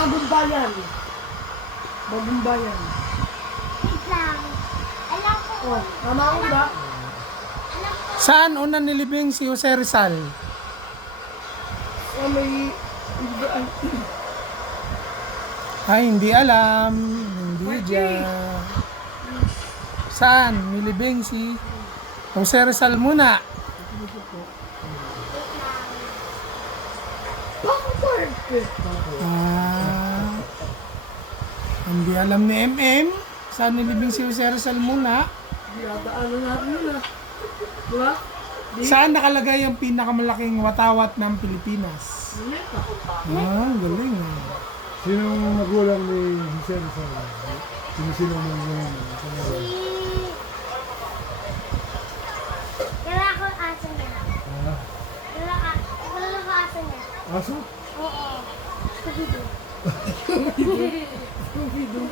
Bagong bayan. Bagong bayan. Wait lang. Alam ko. Oh, tama ako ba? Alam ko. Saan una nilibing si Jose Rizal? Oh, may... Ay, hindi alam. Hindi dyan. Saan nilibing si Jose Rizal muna? Backward. Ah, hindi alam ni MM. Saan nilibing si Jose Rizal muna? Dinadaanan natin yun ah. Diba? Saan nakalagay ang pinakamalaking watawat ng Pilipinas? Ah, galing ah. Sino ang magulang ni Jose Rizal? Sino ang magulang niya? Kailangan ko aso niya. Ah, Kailangan ko aso niya. aso? Oo. Scooby-Doo.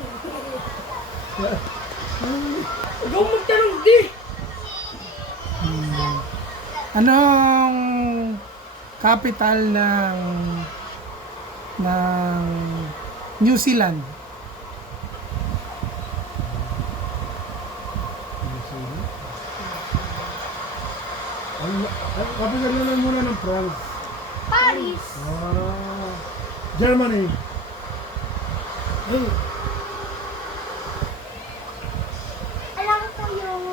Ikaw magtanong di! Anong capital ng New Zealand? Kapital na lang muna ng France. Paris. Ah, Germany. Alam ko yung...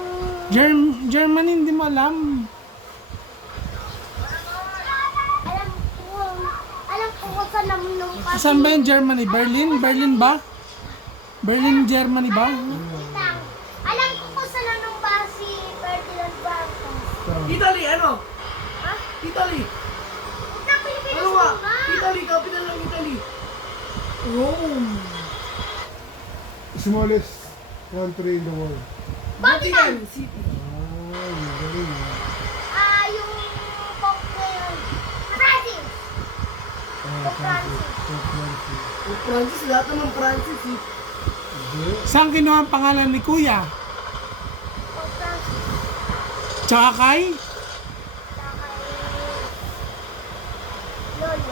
Germany, hindi mo alam. Alam ko kung saan nung pati. Saan ba yung Germany? Berlin? Berlin ba? Berlin, Germany ba? Alam ko kung saan nung ba si Ferdinand Marcos. Italy, ano? Ha? Italy. Na Pilipinas Ano nga? nga. Italy, capital ng Italy. Rome. Smallest country in the world. Vatican City. Ah, galing ah. Yung Pope ngayon. Francis. Pope Francis. Pope Francis. Oh, Francis, lahat naman Francis eh. Hindi. Saan kinuha ang pangalan ni Kuya? Pope Francis. Tsaka kay? Saka Lolo.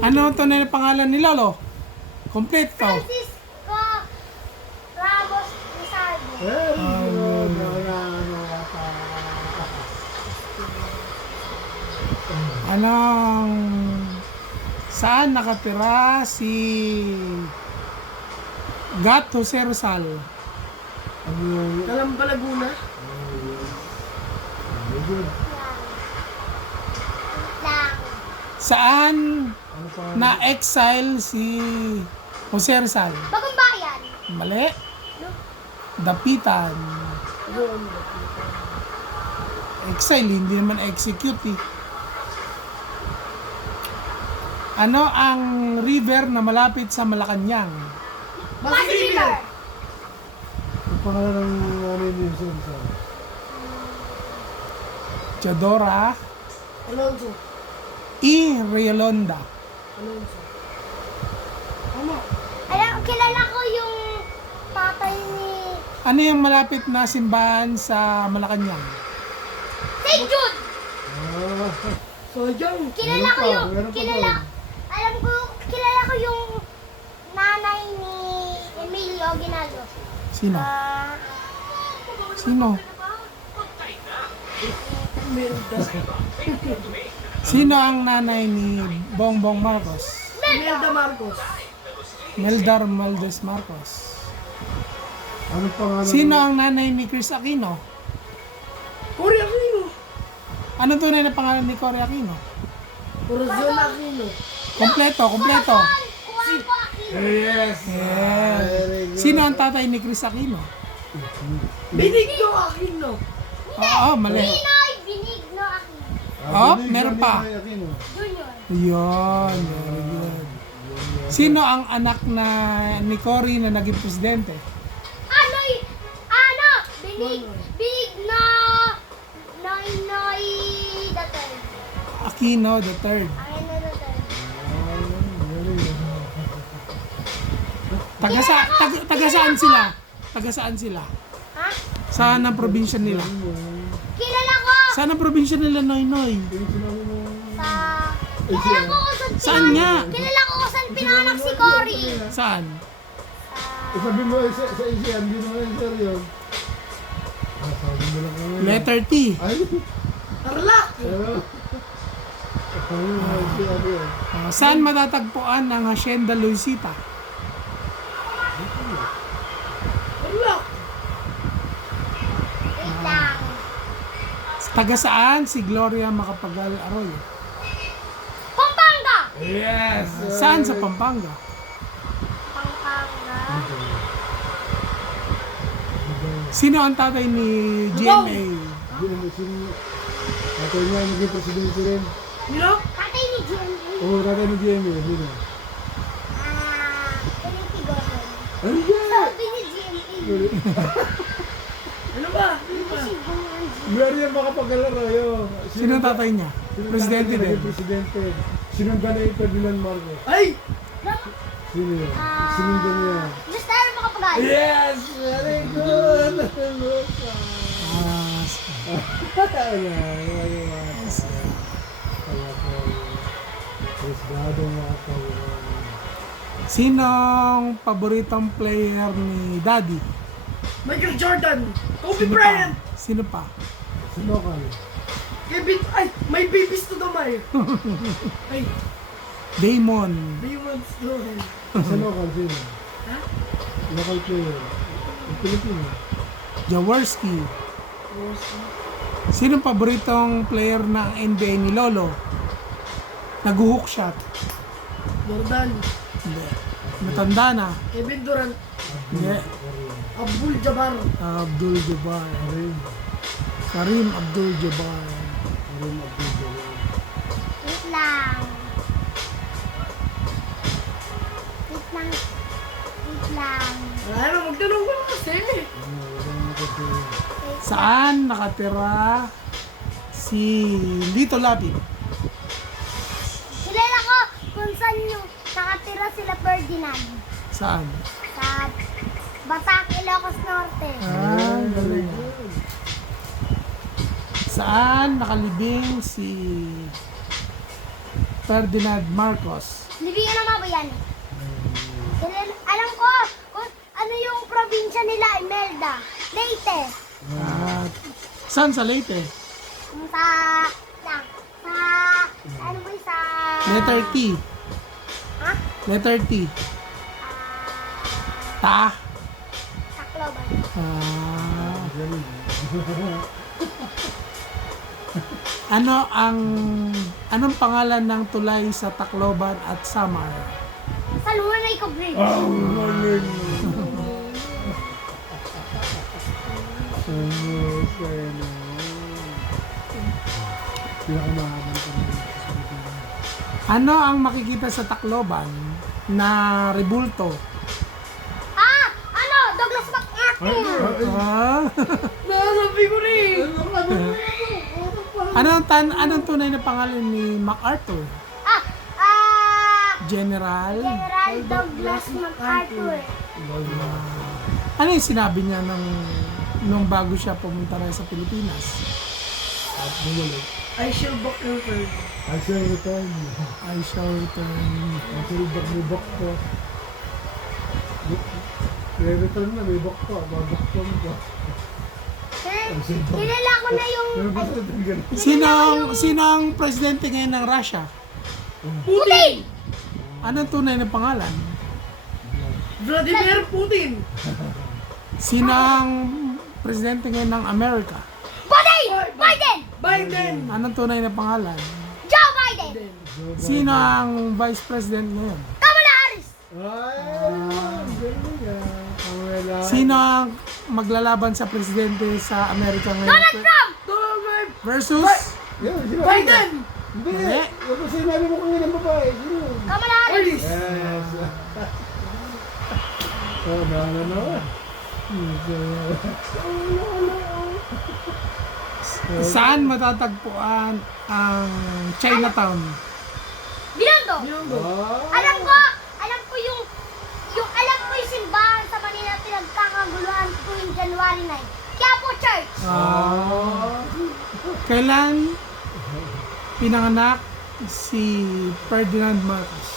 Ano ang tunay na pangalan ni Lolo? Kompleto. Francisco Ramos Lizardo. Very good. Anong... Saan nakatira si Gat Jose Rizal? Calamba, Laguna. Very good. Lang. Saan Ano pa? na-exile si Jose Rizal? Bagong bayan. Mali. Dapitan. Exile, hindi naman execute eh. Ano ang river na malapit sa Malacanang? Pasig River. Ang pangalan ng nanay ni Jose Rizal? Teodora Alonso. E. Realonda. Alonso. Tama. Kilala ko yung tatay ni Ano yung malapit na simbahan sa Malacanang? St. Jude. Ah, Sayang. Kilala ko yung meron pa kilala. doon. Alam ko kilala ko yung nanay ni Emilio Aguinaldo. Sino? Ah, Sino? Imelda. Sino ang nanay ni Bongbong Marcos? Imelda Marcos. Meldar Maldes Marcos. Anong pangalan? Sino ang nanay ni Chris Aquino? Cory Aquino. Ano tunay na pangalan ni Cory Aquino? Corazon Aquino. Kompleto, kompleto. Juan po Aquino. Yes. Yes. Very good. Sino ang tatay ni Chris Aquino? Benigno Aquino. Oo, mali. Pinoy Benigno Aquino. Oh, meron pa. Junior. Yun, very good. Sino ang anak na ni Cory na naging presidente? Benigno Noynoy the third. Aquino III. Aquino the third. Taga saan sila? Taga saan sila? Ha? Saan ang probinsya nila? Kilala ko Saan ang probinsya nila, Noynoy? sa... Kilala ko kung saan Saan nga? Kilala ko kung saan pinanganak Saan? Sabi mo sa ACM, hindi naman yung sir yun. Sabi mo lang kami. Letter T. Ay, Tarlac! ano? Sabi mo sabi yun. Saan matatagpuan ang Hacienda Luisita? Tarlac! Wait lang. Taga saan si Gloria Macapagal Arroyo? Pampanga! Yes! Saan sa Pampanga? Pampanga. Sino ang tatay ni GMA? Hindi naman sino. Tatay niya, naging presidente rin. Nilo? Tatay ni Jimmy. Oo, tatay ng GMA. Sino? Timothy Gordon. Ano yan? Sabi ni Jimmy. Ano ba? Ano ba? Si Gordon. Gloria Macapagal Arroyo. Sino ang tatay niya? Presidente din. Naging presidente. Sinundan na yung Ferdinand Marcos. Ay! Sino yun? Sinundan niya. Just tayo makapagal. Yes! Very good! Sinong paboritong player ni Daddy? Michael Jordan! Kobe Sino pa? Bryant! Sino pa? Sinokal. Kevin... Ay! May babies to damay! Ay! Damon. Demons Lohan. Sinokal, sino? Ha? Local player. Yung Pilipino. Jaworski. Sinong paboritong player ng NBA ni Lolo? Nag-hook shot. Jordan. Hindi. Matanda na. Kevin Durant. Hindi. Abdul Jabbar. Abdul Jabbar. Karim Abdul Jabbar. Wait lang. Wait lang. Wait lang. Wala na, magtanong ko na kasi. Saan nakatira si Lito Lapid? Kilala ko kung saan yung nakatira sila Ferdinand. Saan? Sa Batak, Ilocos Norte. Galing. Saan nakalibing si Ferdinand Marcos? Libingan na mga bayan. Alam ko kung ano yung probinsya nila, Imelda. Leyte. Saan sa Leyte? Sa, ano ba yung sa... Letter T. Ha? Letter T. Ta. Tacloban. Anong pangalan ng tulay sa Tacloban at Samar? Sa Lunay ko, Bridge. Ano ang makikita sa Tacloban na rebulto? Ano? Douglas MacArthur. Nasabi ko rin! Anong tunay na pangalan ni MacArthur? General? General Douglas MacArthur. Ano yung sinabi niya nung bago siya pumunta na sa Pilipinas? I shall book your friend. I shall return. I shall return. I shall back may book ko. May return na, may book ko. Babakton ko. Kilala ko na yung... Pero basta itong ganun. Sino ang presidente ngayon ng Russia? Putin! Anong tunay na pangalan? Vladimir Putin! Sino ang presidente ngayon ng Amerika? Biden! Biden! Anong tunay na pangalan? Joe Biden! Sino ang vice president ngayon? Kamala Harris! Ay, ganun yan. Pamela. Sino ang maglalaban sa presidente sa Amerika ngayon? Donald Trump! Donald Trump! Versus? Yan, sino? Biden! Hindi. Hindi. Ano sinabi mo kanina ng babae? Sino? Kamala Harris! Harris! Yes. Oh, na. Saan matatagpuan ang Chinatown? Binondo! Binondo. Alam ko yung simbahan sa Manila pinagkakaguluhan tuwing January 9. Quiapo Church! Kailan pinanganak si Ferdinand Marcos?